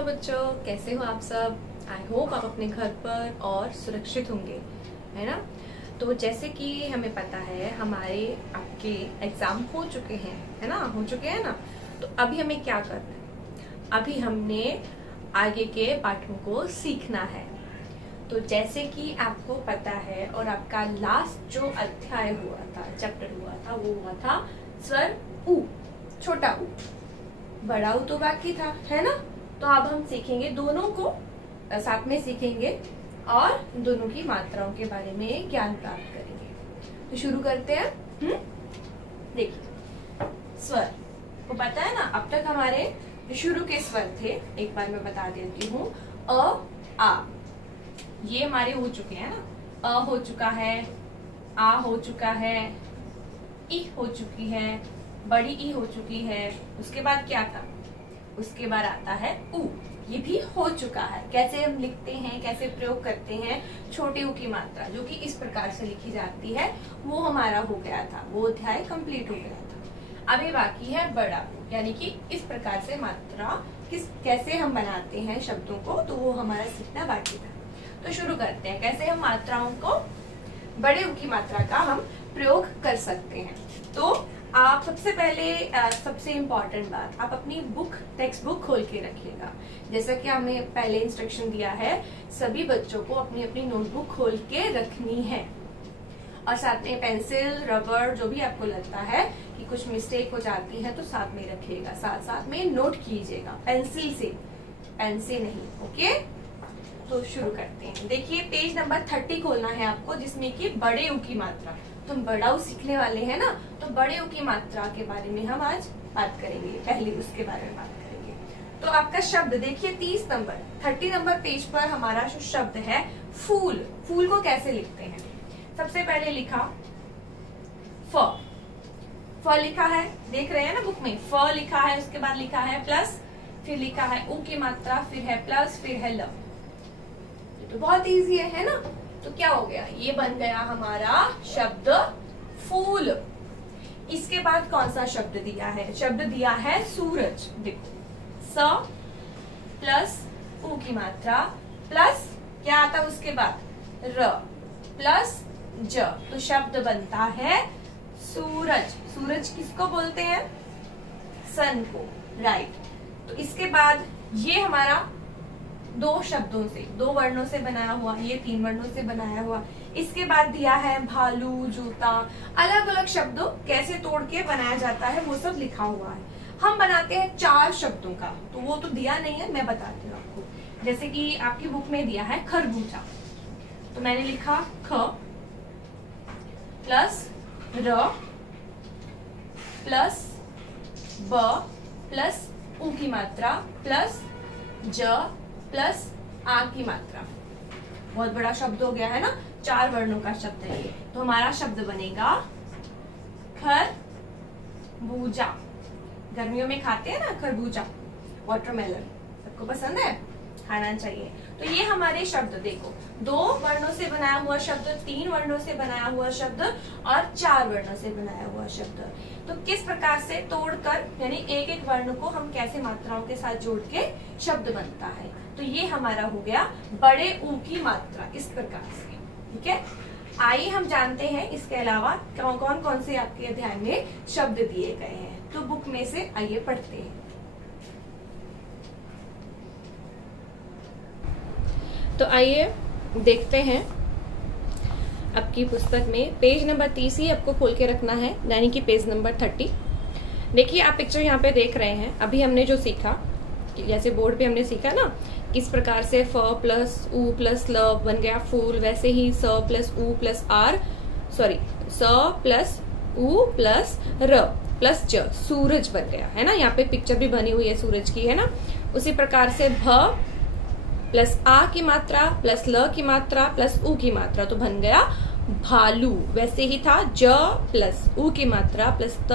Hello बच्चों, कैसे हो आप सब। आई होप आप अपने घर पर और सुरक्षित होंगे, है ना। तो जैसे कि हमें पता है हमारे आपके एग्जाम हो चुके हैं, है ना, हो चुके हैं ना। तो अभी हमें क्या करना है, अभी हमने आगे के पाठों को सीखना है। तो जैसे कि आपको पता है और आपका लास्ट जो अध्याय हुआ था, चैप्टर हुआ था, वो हुआ था स्वर उ, छोटा उ। बड़ा उ तो बाकी था, है ना। तो अब हम सीखेंगे, दोनों को साथ में सीखेंगे और दोनों की मात्राओं के बारे में ज्ञान प्राप्त करेंगे। तो शुरू करते हैं। देखिए, स्वर को पता है ना, अब तक हमारे जो शुरू के स्वर थे, एक बार मैं बता देती हूँ। अ, आ, ये हमारे हो चुके हैं ना। अ हो चुका है, आ हो चुका है, ई हो चुकी है, बड़ी ई हो चुकी है। उसके बाद क्या था, उसके बाद आता है उ, ये भी हो चुका है। कैसे हम लिखते हैं, कैसे प्रयोग करते हैं छोटे उ की मात्रा, जो कि इस प्रकार से लिखी जाती है, वो हमारा हो गया था, वो अध्याय कंप्लीट हो गया था। अभी बाकी है बड़ा उ, यानी कि इस प्रकार से मात्रा कैसे हम बनाते हैं शब्दों को, तो वो हमारा सीखना बाकी था। तो शुरू करते हैं, कैसे हम मात्राओं को, बड़े उ की मात्रा का हम प्रयोग कर सकते हैं। तो आप सबसे पहले सबसे इम्पोर्टेंट बात, आप अपनी बुक, टेक्स्ट बुक खोल के रखिएगा। जैसा कि हमें पहले इंस्ट्रक्शन दिया है, सभी बच्चों को अपनी अपनी नोटबुक खोल के रखनी है। और साथ में पेंसिल, रबर, जो भी आपको लगता है कि कुछ मिस्टेक हो जाती है, तो साथ में रखिएगा, साथ साथ में नोट कीजिएगा, पेंसिल से, पेन से नहीं। ओके, तो शुरू करते हैं। देखिए, पेज नंबर 30 खोलना है आपको, जिसमें कि बड़े उ की मात्रा, तो हम बड़ा उ सीखने वाले हैं ना। तो बड़े उ की मात्रा के बारे में हम आज बात करेंगे, पहले उसके बारे में बात करेंगे। तो आपका शब्द देखिए, 30 नंबर पेज पर हमारा जो शब्द है फूल, फूल को कैसे लिखते हैं। सबसे पहले लिखा फ, फ लिखा है, देख रहे हैं ना बुक में, फ लिखा है, उसके बाद लिखा है प्लस, फिर लिखा है उ की मात्रा, फिर है प्लस, फिर है ल। तो बहुत इजी है ना। तो क्या हो गया, ये बन गया हमारा शब्द फूल। इसके बाद कौन सा शब्द दिया है, शब्द दिया है सूरज। देखो, स प्लस उ की मात्रा प्लस क्या आता है उसके बाद, र प्लस ज, तो शब्द बनता है सूरज। सूरज किसको बोलते हैं, सन को, राइट। तो इसके बाद ये हमारा दो शब्दों से, दो वर्णों से बनाया हुआ, ये 3 वर्णों से बनाया हुआ। इसके बाद दिया है भालू, जूता, अलग अलग शब्दों कैसे तोड़ के बनाया जाता है, वो सब लिखा हुआ है। हम बनाते हैं 4 शब्दों का, तो वो तो दिया नहीं है, मैं बताती हूँ आपको। जैसे कि आपकी बुक में दिया है खरबूजा, तो मैंने लिखा ख प्लस र प्लस ब प्लस उ की मात्रा प्लस ज प्लस आ की मात्रा। बहुत बड़ा शब्द हो गया है ना, 4 वर्णों का शब्द है ये। तो हमारा शब्द बनेगा खरबूजा। गर्मियों में खाते हैं ना खरबूजा, वाटरमेलन, सबको पसंद है, खाना चाहिए। तो ये हमारे शब्द देखो, 2 वर्णों से बनाया हुआ शब्द, 3 वर्णों से बनाया हुआ शब्द और 4 वर्णों से बनाया हुआ शब्द। तो किस प्रकार से तोड़कर, यानी एक एक वर्ण को हम कैसे मात्राओं के साथ जोड़ के शब्द बनता है। तो ये हमारा हो गया बड़े उ की मात्रा, इस प्रकार से। ठीक है, आइए हम जानते हैं इसके अलावा कौन कौन से आपके अध्याय में शब्द दिए गए हैं। तो बुक में से आइए पढ़ते हैं। तो आइए देखते हैं, आपकी पुस्तक में पेज नंबर 30 ही आपको खोल के रखना है, यानी कि पेज नंबर 30। देखिए, आप पिक्चर यहाँ पे देख रहे हैं। अभी हमने जो सीखा, जैसे बोर्ड पे हमने सीखा ना, किस प्रकार से फ प्लस उ प्लस ल बन गया फूल, वैसे ही स प्लस उ प्लस आर, सॉरी, स प्लस उ प्लस र प्लस ज, सूरज बन गया, है ना। यहाँ पे पिक्चर भी बनी हुई है सूरज की, है ना। उसी प्रकार से भ प्लस आ की मात्रा प्लस ल की मात्रा प्लस उ की मात्रा, तो बन गया भालू। वैसे ही था ज प्लस उ की मात्रा प्लस त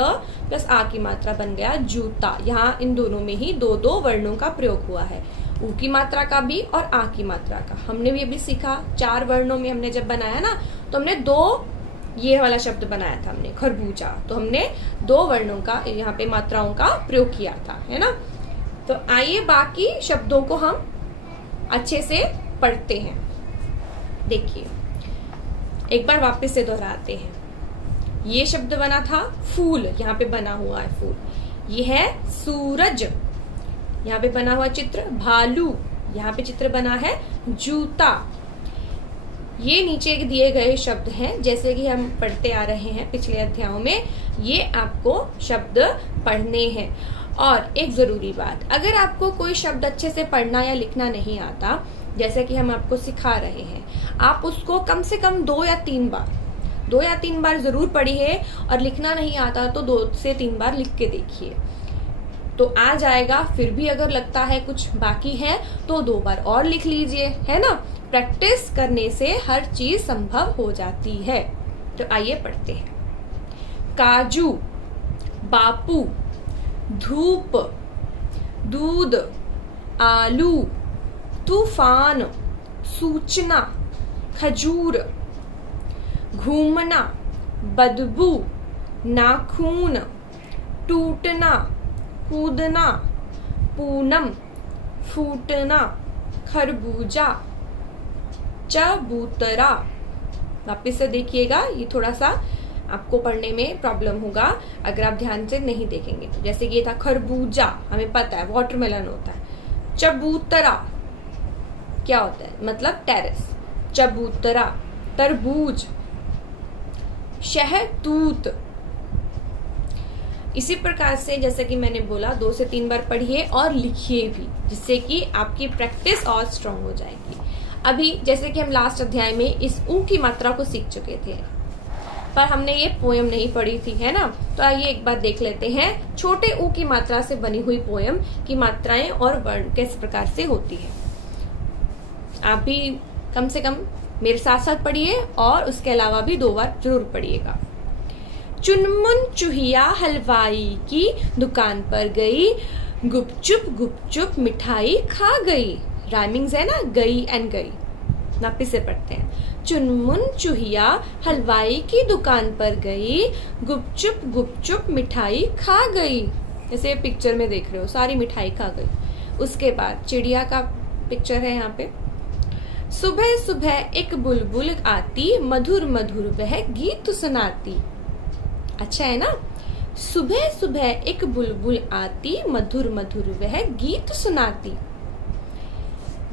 प्लस आ की मात्रा, बन गया जूता। यहाँ इन दोनों में ही 2 वर्णों का प्रयोग हुआ है, उ की मात्रा का भी और आ की मात्रा का। हमने भी अभी सीखा, 4 वर्णों में हमने जब बनाया ना, तो हमने 2 ये वाला शब्द बनाया था हमने, खरबूजा। तो हमने 2 वर्णों का यहाँ पे मात्राओं का प्रयोग किया था, है ना। तो आइए बाकी शब्दों को हम अच्छे से पढ़ते हैं। देखिए, एक बार वापस से दोहराते हैं। ये शब्द बना था फूल, यहाँ पे बना हुआ है फूल। ये है सूरज, यहाँ पे बना हुआ चित्र भालू, यहाँ पे चित्र बना है जूता। ये नीचे दिए गए शब्द हैं, जैसे कि हम पढ़ते आ रहे हैं पिछले अध्यायों में। ये आपको शब्द पढ़ने हैं। और एक जरूरी बात, अगर आपको कोई शब्द अच्छे से पढ़ना या लिखना नहीं आता, जैसे कि हम आपको सिखा रहे हैं, आप उसको कम से कम 2 या 3 बार जरूर पढ़िए। और लिखना नहीं आता तो 2 से 3 बार लिख के देखिए, तो आ जाएगा। फिर भी अगर लगता है कुछ बाकी है तो 2 बार और लिख लीजिए, है ना। प्रैक्टिस करने से हर चीज संभव हो जाती है। तो आइए पढ़ते हैं। काजू, बापू, धूप, दूध, आलू, तूफान, सूचना, खजूर, घूमना, बदबू, नाखून, टूटना, कूदना, पूनम, फूटना, खरबूजा, चबूतरा। वापिस से देखिएगा, ये थोड़ा सा आपको पढ़ने में प्रॉब्लम होगा अगर आप ध्यान से नहीं देखेंगे। तो जैसे कि ये था खरबूजा, हमें पता है वाटरमेलन होता है। चबूतरा क्या होता है, मतलब टेरेस। चबूतरा, तरबूज, शहतूत। इसी प्रकार से जैसे कि मैंने बोला 2 से 3 बार पढ़िए और लिखिए भी, जिससे कि आपकी प्रैक्टिस और स्ट्रांग हो जाएगी। अभी जैसे कि हम लास्ट अध्याय में इस ऊ की मात्रा को सीख चुके थे, पर हमने ये पोयम नहीं पढ़ी थी, है ना। तो आइए एक बार देख लेते हैं छोटे ऊ की मात्रा से बनी हुई पोयम की मात्राएं और वर्ण किस प्रकार से होती है। आप भी कम से कम मेरे साथ साथ पढ़िए और उसके अलावा भी 2 बार जरूर पढ़िएगा। चुनमुन चूहिया हलवाई की दुकान पर गई, गुपचुप गुपचुप मिठाई खा गई। राइमिंग्स है ना, गई एंड गई। वापिस से पढ़ते हैं। चुनमुन चूहिया हलवाई की दुकान पर गई, गुपचुप गुपचुप मिठाई खा गई। जैसे पिक्चर में देख रहे हो, सारी मिठाई खा गई। उसके बाद चिड़िया का पिक्चर है यहाँ पे। सुबह सुबह एक बुलबुल आती, मधुर मधुर वह गीत सुनाती। अच्छा है ना। सुबह सुबह एक बुलबुल आती, मधुर मधुर वह गीत सुनाती।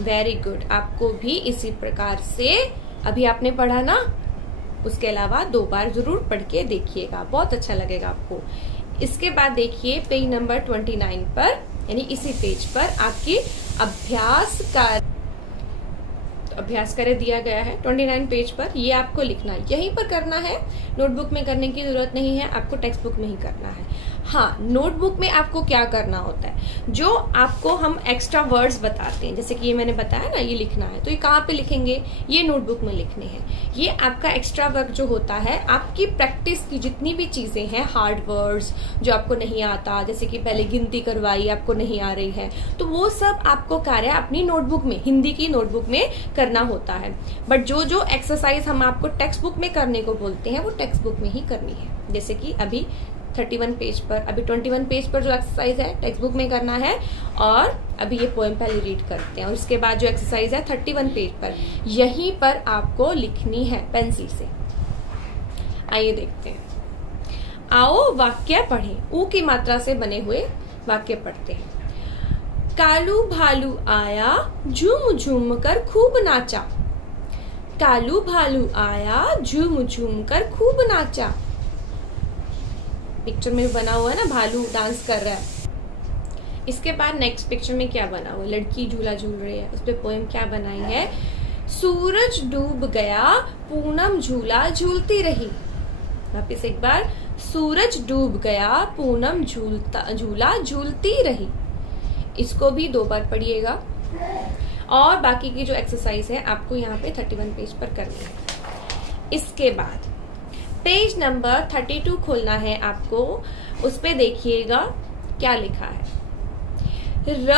Very good. आपको भी इसी प्रकार से अभी आपने पढ़ा ना, उसके अलावा 2 बार जरूर पढ़ के देखिएगा, बहुत अच्छा लगेगा आपको। इसके बाद देखिए पेज नंबर 29 पर, यानी इसी पेज पर आपकी अभ्यास करे दिया गया है 29 पेज पर। ये आपको लिखना यहीं पर करना है, नोटबुक में करने की जरूरत नहीं है, आपको टेक्स्ट बुक में ही करना है। हाँ, नोटबुक में आपको क्या करना होता है, जो आपको हम एक्स्ट्रा वर्ड्स बताते हैं, जैसे कि ये मैंने बताया ना, ये लिखना है, तो ये कहाँ पे लिखेंगे, ये नोटबुक में लिखने हैं। ये आपका एक्स्ट्रा वर्क जो होता है, आपकी प्रैक्टिस की जितनी भी चीजें हैं, हार्ड वर्ड्स जो आपको नहीं आता, जैसे कि पहले गिनती करवाई आपको नहीं आ रही है, तो वो सब आपको कार्य अपनी नोटबुक में, हिंदी की नोटबुक में करना होता है। बट जो जो एक्सरसाइज हम आपको टेक्स्ट बुक में करने को बोलते हैं, वो टेक्स्ट बुक में ही करनी है। जैसे कि अभी 31 पेज पर, अभी 21 पेज पर जो एक्सरसाइज है टेक्स्ट बुक में करना है, और अभी ये पोएम पहले रीड करते हैं, और उसके बाद जो एक्सरसाइज है 31 पेज पर, यहीं पर आपको लिखनी है पेंसिल से। आइए देखते हैं। आओ वाक्य पढ़ें। ऊ की मात्रा से बने हुए वाक्य पढ़ते हैं। कालू भालू आया, झूम झूम कर खूब नाचा। कालू भालू आया, झूम झूम कर खूब नाचा। पिक्चर में बना हुआ है ना, भालू डांस कर रहा है। इसके बाद नेक्स्ट पिक्चर में क्या बना हुआ, लड़की झूला झूल रही है, उस पे पोएम क्या बनाई है, सूरज डूब गया, पूनम झूला झूलती रही। वापिस एक बार, सूरज डूब गया, पूनम झूला झूलती रही। इसको भी 2 बार पढ़िएगा, और बाकी की जो एक्सरसाइज है आपको यहाँ पे 31 पेज पर करनी है। इसके बाद पेज नंबर 32 खोलना है आपको, उस पे देखिएगा क्या लिखा है। र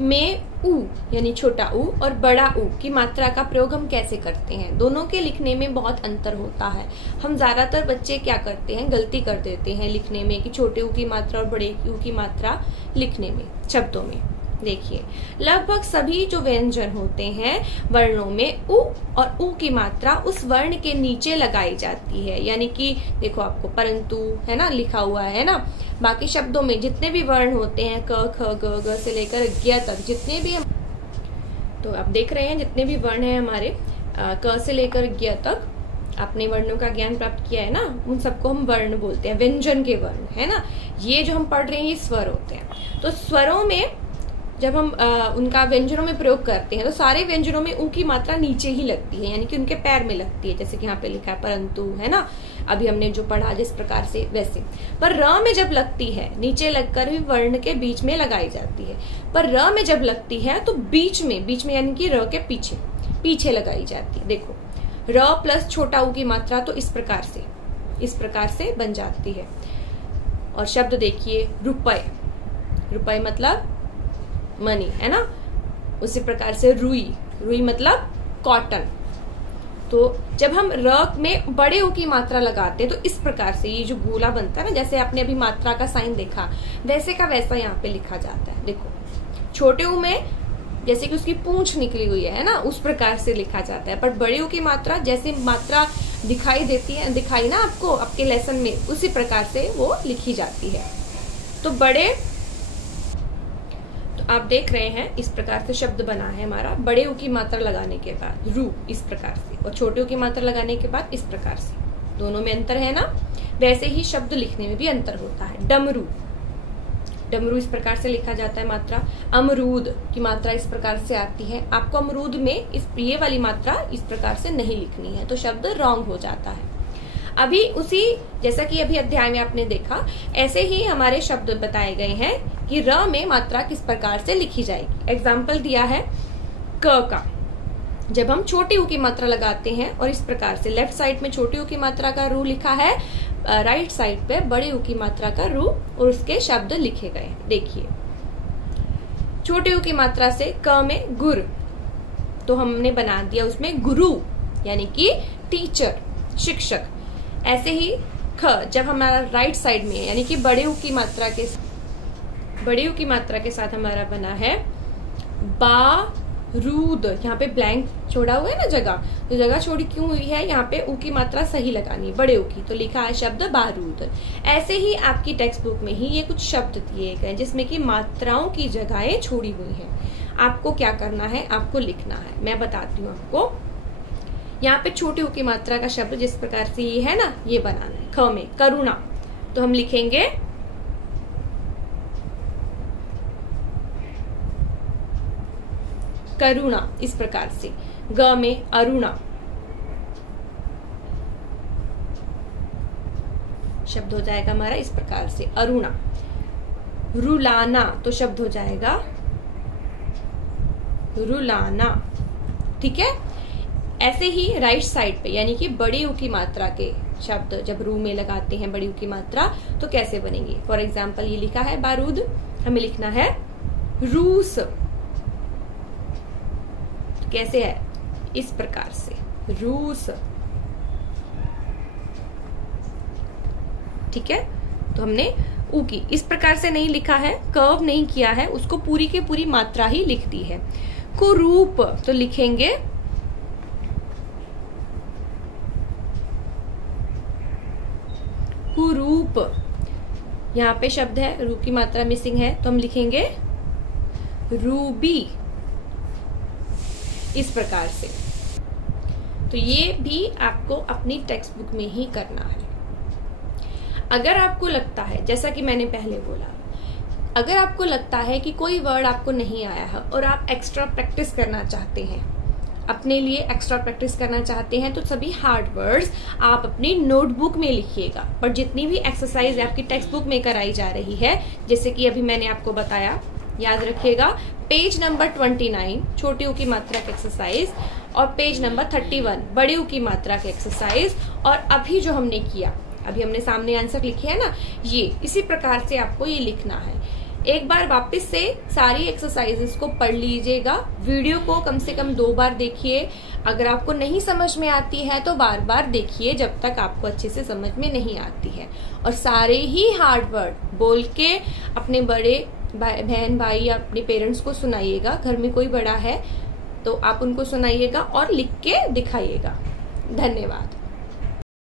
में ऊ यानी छोटा ऊ और बड़ा ऊ की मात्रा का प्रयोग हम कैसे करते हैं, दोनों के लिखने में बहुत अंतर होता है। हम ज्यादातर बच्चे क्या करते हैं, गलती कर देते हैं लिखने में, कि छोटे ऊ की मात्रा और बड़े ऊ की मात्रा लिखने में शब्दों में। देखिए लगभग सभी जो व्यंजन होते हैं वर्णों में उ और उ की मात्रा उस वर्ण के नीचे लगाई जाती है। यानी कि देखो आपको परंतु है ना लिखा हुआ है ना। बाकी शब्दों में जितने भी वर्ण होते हैं क ख ग घ से लेकर ज्ञ तक जितने भी हम, तो आप देख रहे हैं जितने भी वर्ण हैं हमारे क से लेकर ज्ञ तक आपने वर्णों का ज्ञान प्राप्त किया है ना, उन सबको हम वर्ण बोलते हैं, व्यंजन के वर्ण है ना। ये जो हम पढ़ रहे हैं ये स्वर होते हैं। तो स्वरों में जब हम उनका व्यंजनों में प्रयोग करते हैं तो सारे व्यंजनों में ऊ की मात्रा नीचे ही लगती है, यानी कि उनके पैर में लगती है। जैसे कि यहाँ पे लिखा है परंतु है ना, अभी हमने जो पढ़ा जिस प्रकार से वैसे। पर र में जब लगती है नीचे लगकर भी वर्ण के बीच में लगाई जाती है। पर र में जब लगती है तो बीच में यानी कि र के पीछे लगाई जाती है। देखो र प्लस छोटा ऊ की मात्रा तो इस प्रकार से बन जाती है। और शब्द देखिए रुपए मतलब मनी है ना। उसी प्रकार से रुई मतलब कॉटन। तो जब हम र में बड़े ऊ की मात्रा लगाते हैं तो इस प्रकार से ये जो गोला बनता है ना, जैसे आपने अभी मात्रा का साइन देखा वैसे का वैसा यहाँ पे लिखा जाता है। देखो छोटे ऊ में जैसे कि उसकी पूंछ निकली हुई है ना, उस प्रकार से लिखा जाता है। पर बड़े ऊ की मात्रा जैसे मात्रा दिखाई ना आपको आपके लेसन में, उसी प्रकार से वो लिखी जाती है। तो आप देख रहे हैं इस प्रकार से शब्द बना है हमारा। बड़े ऊ की मात्रा लगाने के बाद रू इस प्रकार से, और छोटे ऊ की मात्रा लगाने के बाद इस प्रकार से। दोनों में अंतर है ना। वैसे ही शब्द लिखने में भी अंतर होता है। डमरू इस प्रकार से लिखा जाता है मात्रा। अमरूद की मात्रा इस प्रकार से आती है। आपको अमरूद में ये वाली मात्रा इस प्रकार से नहीं लिखनी है, तो शब्द रॉन्ग हो जाता है। अभी उसी जैसा कि अभी अध्याय में आपने देखा, ऐसे ही हमारे शब्द बताए गए हैं कि र में मात्रा किस प्रकार से लिखी जाएगी। एग्जाम्पल दिया है क का। जब हम छोटी ऊ की मात्रा लगाते हैं और इस प्रकार से लेफ्ट साइड में छोटी ऊ की मात्रा का रू लिखा है, राइट साइड पे बड़े ऊ की मात्रा का रू और उसके शब्द लिखे गए। देखिए छोटे ऊ की मात्रा से क में गुर, तो हमने बना दिया उसमें गुरु यानी कि टीचर, शिक्षक। ऐसे ही ख जब हमारा राइट साइड में है यानी कि बड़े ऊ की मात्रा के साथ हमारा बना है बारूद। यहाँ पे ब्लैंक छोड़ा हुआ है ना जगह, तो जगह छोड़ी क्यों हुई है, यहाँ पे ऊ की मात्रा सही लगानी है बड़े ऊ की, तो लिखा है शब्द बारूद। ऐसे ही आपकी टेक्स्ट बुक में ही ये कुछ शब्द दिए गए जिसमें कि मात्राओं की जगहें छोड़ी हुई हैं। आपको क्या करना है, आपको लिखना है। मैं बताती हूँ आपको। यहाँ पे छोटे ऊ की मात्रा का शब्द जिस प्रकार से ये है ना, ये बनाना है। ख में करुणा, तो हम लिखेंगे करुणा इस प्रकार से। ग में अरुणा, शब्द हो जाएगा हमारा इस प्रकार से अरुणा। रुलाना, तो शब्द हो जाएगा रुलाना। ठीक है। ऐसे ही राइट साइड पे यानी कि बड़ी ऊ की मात्रा के शब्द जब रू में लगाते हैं बड़ी ऊ की मात्रा, तो कैसे बनेंगे। फॉर एग्जाम्पल ये लिखा है बारूद, हमें लिखना है रूस। तो कैसे है, इस प्रकार से रूस। ठीक है। तो हमने ऊ की इस प्रकार से नहीं लिखा है, कर्व नहीं किया है, उसको पूरी की पूरी मात्रा ही लिख दी है। कुरूप, तो लिखेंगे कुरूप। यहाँ पे शब्द है, रू की मात्रा मिसिंग है, तो हम लिखेंगे रूबी इस प्रकार से। तो ये भी आपको अपनी टेक्स्ट बुक में ही करना है। अगर आपको लगता है, जैसा कि मैंने पहले बोला, अगर आपको लगता है कि कोई वर्ड आपको नहीं आया है और आप एक्स्ट्रा प्रैक्टिस करना चाहते हैं, अपने लिए एक्स्ट्रा प्रैक्टिस करना चाहते हैं, तो सभी हार्ड वर्ड्स आप अपनी नोटबुक में लिखिएगा। पर जितनी भी एक्सरसाइज आपकी टेक्स्ट बुक में कराई जा रही है, जैसे कि अभी मैंने आपको बताया, याद रखिएगा पेज नंबर 29 छोटी ऊ की मात्रा की एक्सरसाइज और पेज नंबर 31 बड़ी ऊ की मात्रा की एक्सरसाइज, और अभी जो हमने किया, अभी हमने सामने आंसर लिखे है ना, ये इसी प्रकार से आपको ये लिखना है। एक बार वापस से सारी एक्सरसाइजेस को पढ़ लीजिएगा। वीडियो को कम से कम 2 बार देखिए। अगर आपको नहीं समझ में आती है तो बार बार देखिए जब तक आपको अच्छे से समझ में नहीं आती है। और सारे ही हार्ड वर्ड बोल के अपने बड़े बहन भाई या अपने पेरेंट्स को सुनाइएगा। घर में कोई बड़ा है तो आप उनको सुनाइएगा और लिख के दिखाइएगा। धन्यवाद।